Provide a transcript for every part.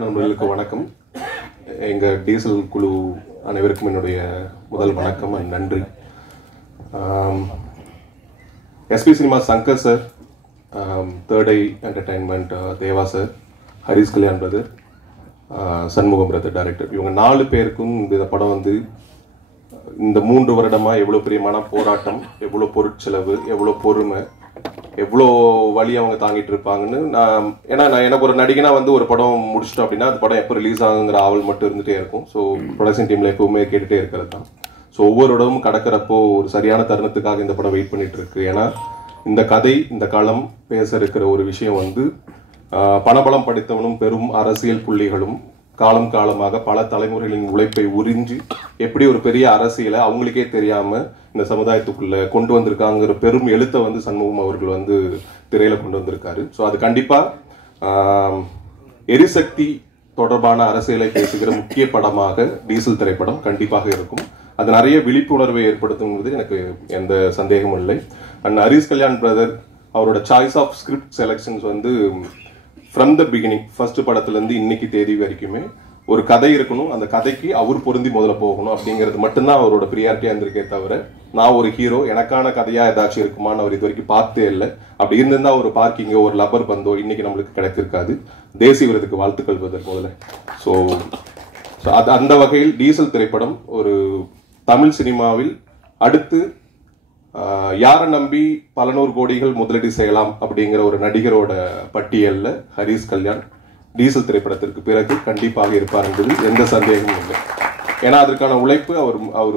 நண்பர்களுக்கு வணக்கம். எங்கள் டீசல் குழு அனைவருக்கும் என்னுடைய முதல் வணக்கம் அண்ட் நன்றி. SP cinema Shankar sir, Third Eye Entertainment Deva sir, Harish Kalyan brother, Shanmugam brother director, இவங்க 4 பேருக்கும் இந்த படம் வந்து இந்த 3 வருடமா எவ்வளோ பெரிய மன போராட்டம், எவ்வளோ பொருட்செலவு, எவ்வளோ பொறுமை, எவ்வளோ வழி அவங்க தாங்கிட்டு இருப்பாங்கன்னு நான் எனக்கு ஒரு நடிகனா வந்து ஒரு படம் முடிச்சிட்டோம் அப்படின்னா அந்த படம் எப்போ ரிலீஸ் ஆகுங்கிற ஆவல் மட்டும் இருந்துகிட்டே இருக்கும். ஸோ ப்ரொடக்ஷன் டீமில் எப்பவுமே கேட்டுகிட்டே இருக்கிறது தான். ஸோ ஒவ்வொரு இடமும் கடக்கிறப்போ ஒரு சரியான தருணத்துக்காக இந்த படம் வெயிட் பண்ணிட்டு இருக்கு. ஏன்னா இந்த கதை, இந்த களம் பேச இருக்கிற ஒரு விஷயம் வந்து பணபலம் படித்தவனும் பெரும் அரசியல் புள்ளிகளும் காலம் காலமாக பல தலைமுறைகளின் உழைப்பை உறிஞ்சி எப்படி ஒரு பெரிய அரசியலை அவங்களுக்கே தெரியாம இந்த சமுதாயத்துக்குள்ள கொண்டு வந்திருக்காங்கிற பெரும் எழுத்தை வந்து சண்முகம் அவர்கள் வந்து திரையில கொண்டு வந்திருக்காரு. ஸோ அது கண்டிப்பா எரிசக்தி தொடர்பான அரசியலை பேசுகிற முக்கிய படமாக டீசல் திரைப்படம் கண்டிப்பாக இருக்கும். அது நிறைய விழிப்புணர்வை ஏற்படுத்துங்கிறது எனக்கு எந்த சந்தேகமும் இல்லை. அண்ட் ஹரிஸ் கல்யாண் பிரதர் அவரோட சாய்ஸ் ஆஃப் ஸ்கிரிப்ட் செலக்ஷன்ஸ் வந்து ஃப்ரம் த பிகினிங், ஃபர்ஸ்ட் படத்துல இருந்து இன்னைக்கு தேதி வரைக்குமே ஒரு கதை இருக்கணும், அந்த கதைக்கு அவர் பொருந்தி முதல்ல போகணும் அப்படிங்கிறது மட்டும்தான் அவரோட பிரியாரிட்டியா இருந்திருக்கே தவிர நான் ஒரு ஹீரோ எனக்கான கதையா ஏதாச்சும் இருக்குமான்னு அவர் இது வரைக்கும் பார்த்தே இல்லை. அப்படி இருந்திருந்தா ஒரு பார்க்கிங்கோ ஒரு லப்பர் பந்தோ இன்னைக்கு நம்மளுக்கு கிடைச்சிருக்காது. தேசிய விருதுக்கு வாழ்த்துக்கள் முதல்ல. ஸோ அந்த வகையில் டீசல் திரைப்படம் ஒரு தமிழ் சினிமாவில் அடுத்து யாரை நம்பி பல 100 கோடிகள் முதலீடு செய்யலாம் அப்படிங்கிற ஒரு நடிகரோட பட்டியல்ல ஹரிஸ் கல்யாண் டீசல் திரைப்படத்திற்கு பிறகு கண்டிப்பாக இருப்பார் என்பது எந்த சந்தேகமும் இல்லை. ஏன்னா அதற்கான உழைப்பு அவர்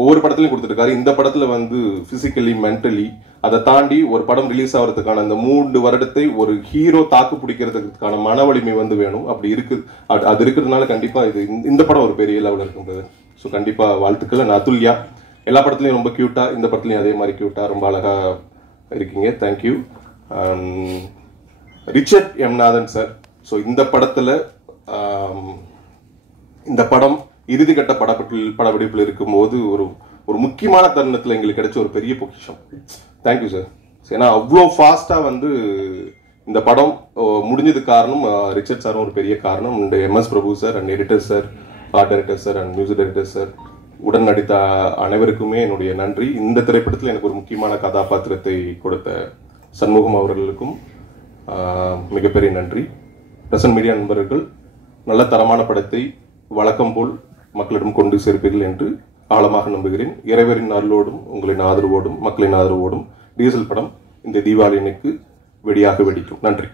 ஒவ்வொரு படத்திலையும் கொடுத்துருக்காரு. இந்த படத்துல வந்து பிசிக்கலி, மென்டலி, அதை தாண்டி ஒரு படம் ரிலீஸ் ஆகிறதுக்கான அந்த 3 வருடத்தை ஒரு ஹீரோ தாக்கு பிடிக்கிறதுக்கான மன வலிமை வந்து வேணும். அப்படி இருக்கு, அது இருக்கிறதுனால கண்டிப்பா இந்த படம் ஒரு பெரிய லெவலில் இருக்குன்றது. ஸோ கண்டிப்பா வாழ்த்துக்கள். அதுல்யா எல்லா படத்துலையும் ரொம்ப கியூட்டா, இந்த படத்துலையும் அதே மாதிரி கியூட்டா ரொம்ப அழகா இருக்கீங்க. தேங்க்யூ. ரிச்சர்ட் எம் நாதன் சார், ஸோ இந்த படத்துல இந்த படம் இறுதிக்கட்ட படப்பிடிப்பில் இருக்கும்போது ஒரு முக்கியமான தருணத்தில் எங்களுக்கு கிடைச்ச ஒரு பெரிய பொக்கிஷம். Thank you sir. ஏன்னா அவ்வளோ ஃபாஸ்டா வந்து இந்த படம் முடிஞ்சதுக்கு காரணம் ரிச்சர்ட் சாரும் ஒரு பெரிய காரணம். MS Prabhu sir and editor sir, art director sir and music director sir, உடன் நடித்த அனைவருக்குமே என்னுடைய நன்றி. இந்த திரைப்படத்தில் எனக்கு ஒரு முக்கியமான கதாபாத்திரத்தை கொடுத்த சண்முகம் அவர்களுக்கும் மிகப்பெரிய நன்றி. பிரசன்ட் மீடியா நண்பர்கள், நல்ல தரமான படத்தை வழக்கம் போல் மக்களிடம் கொண்டு சேர்ப்பீர்கள் என்று ஆழமாக நம்புகிறேன். இறைவரின் அருளோடும் உங்களின் ஆதரவோடும் மக்களின் ஆதரவோடும் டீசல் படம் இந்த தீபாவளி அன்னைக்கு வெடியாக வெடிக்கும். நன்றி.